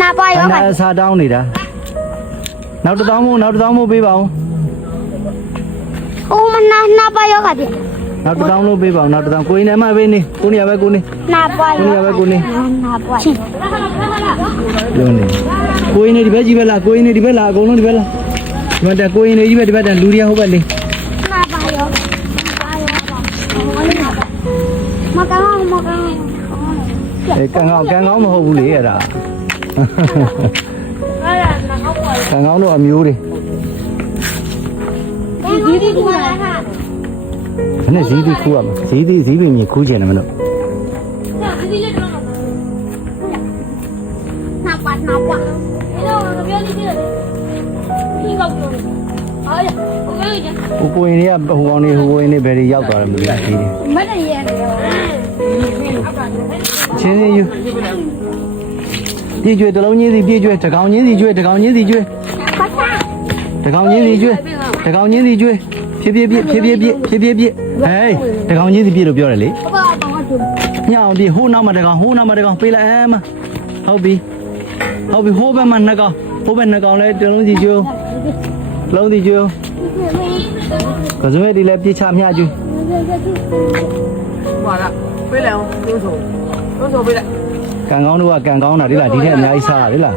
နာပါရောကစားတောင်းနေတာနောက်တစ်တောင်းမို့ပေးပါဦးဟိုမနာပါရောကတည်းနောက်တစ်တောင်းလို့ပေးပါဦးနောက်တစ်တောင်းကိုင်းနဲ့မှပေးနေကိုနေရပဲကိုနေနာပါရောကိုနေနာပါလုံးနေကိုင်းနေဒီဘက်ကြီးပဲလားကိုင်းနေဒီဘက်လားအကုန်လုံးဒီဘက်လားဒီဘက်တကိုင်းနေကြီးပဲဒီဘက်တလူတွေကဟုတ်ပဲလေနာပါရောမကောင်းကန်ကောင်းမဟုတ်ဘူးလေအဲ့ဒါကန်ကောင်းတော့အမျိုးတွေဒီကူလာဟာ ဘယ်နဲ့ဇီးသီးခူးရမလဲဇီးပင်ကြီးခူးချင်တယ်မလို့နာပါဒီတော့ပြောနေတယ်ဒီကောက်ပြောအားရကိုင်းတွေကဟိုကောင်တွေဟိုကိုင်းတွေဘယ်တွေရောက်သွားတယ်မလို့လားဒီမတ်ရရတယ်ချင်းစင်းယူပြေးကျွေးတလုံးချင်းစီပြေးကျွေးတကောင်ချင်းစီကျွေးတကောင်ချင်းစီကျွေးတကောင်ချင်းစီကျွေးတကောင်ချင်းစီကျွေးဖြည်းဟေးတကောင်ချင်းစီပြေးလို့ပြောတယ်လေညအောင်ပြေးဟိုနောက်မှာတကောင်ပေးလိုက်မဟုတ်ပြီဟိုဘက်မှာနှစ်ကောင်ဟိုဘက်နှစ်ကောင်လဲတလုံးစီကျွေးလုံးစီကျွေးကစုံရဲ့ဒီလဲပြေးချမျှကျွေးပါလားပေးလိုက်အောင်တွန်းဆိုပေးလိုက်ကန်ကောင်းတို့ကကန်ကောင်းတာဒီလားဒီထက်အများကြီးစားရတယ်လား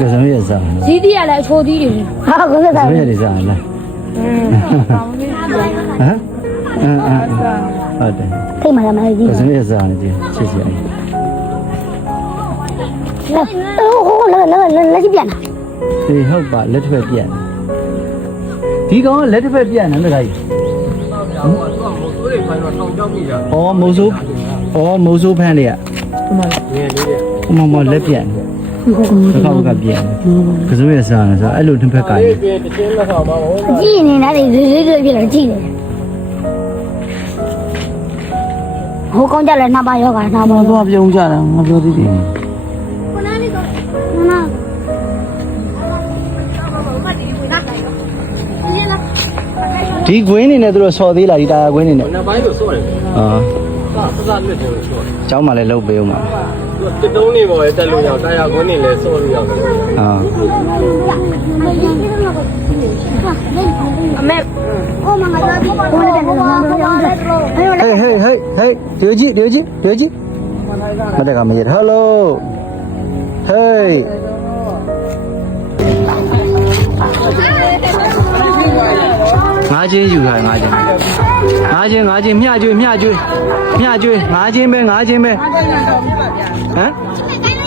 ကစားရစားဇီးတီးရလဲအချိုးသီးတွေဟာကိုယ်ကစားရစားလားဟုတ်တယ်ထိတ်မှလည်းမလေးကြီးကစားရစားနေချင်းချစ်စရာဟိုလက်ရှိပြန်လာဒီဟုတ်ပါလက်တစ်ဖက်ပြန်ဒီကောင်ကလက်တစ်ဖက်ပြန်တယ်မလားကြီးမိုးဆိုးဖမ်းတွေကမလက်ပြန်ကောက်ကပြန်ကစိုးရစားနေဆိုအဲ့လိုတစ်ဖက်ကကြီးကြည့်နေတာလေလေးပြည့်ကြည့်နေဟိုကောင်းကြလဲနှစ်ပါးယောဂါနှစ်ပါးတော့ပြုံးကြတာမပြောသေးဘူးဒီကွင်းနေနဲ့သူတို့ဆော်သေးလားဒီတာယာကွင်းနေနဲ့နောက်ပိုင်းလို့ဆော့တယ်စလွတ်တယ်လို့ဆော့တယ်ကျောင်းမှာလည်းလှုပ်ပေးဦးမှာတတုံးနေပေါ်တက်လို့ရောက်တာယာကွင်းနေလည်းဆော့လို့ရောက်တယ်အမေဟိုမှာငါတို့ဒီကိုလည်းတယ်နော်ဟေးđiều jiမတက်ကမရ hello hey ငါးချင်းယူခိုင်းငါးချင်းမျှကျွေးငါးချင်းပဲဟမ်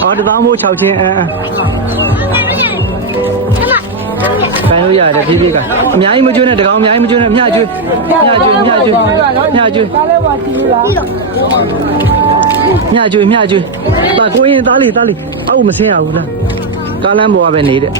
အော်တပေါင်းမို့6ချင်းခိုင်းလို့ရတယ်ဖြည်းဖြည်းကအများကြီးမကျွေးနဲ့တကောင်အများကြီးမကျွေးနဲ့မျှကျွေးမျှကျွေးပါကိုရင်သားလေးအောက်မဆင်းရဘူးလားကားလမ်းပေါ်ပဲနေတဲ့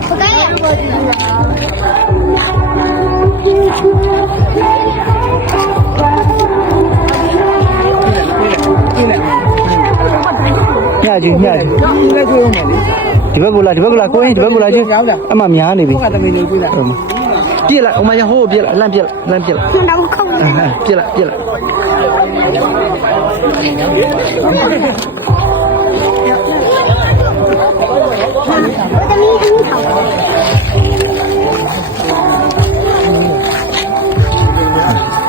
ညကျွေးဒီဘက်ကိုလာကိုရင်ဒီဘက်ကိုလာကျွေးအမှများနေပြီပြစ်လိုက်အမရဟိုးပြစ်လိုက်လမ်းပြစ်လိုက်ပြစ်လိုက်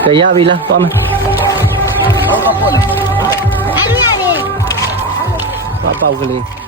ကရပြီလားသွားမယ်ပေါက်ကလေး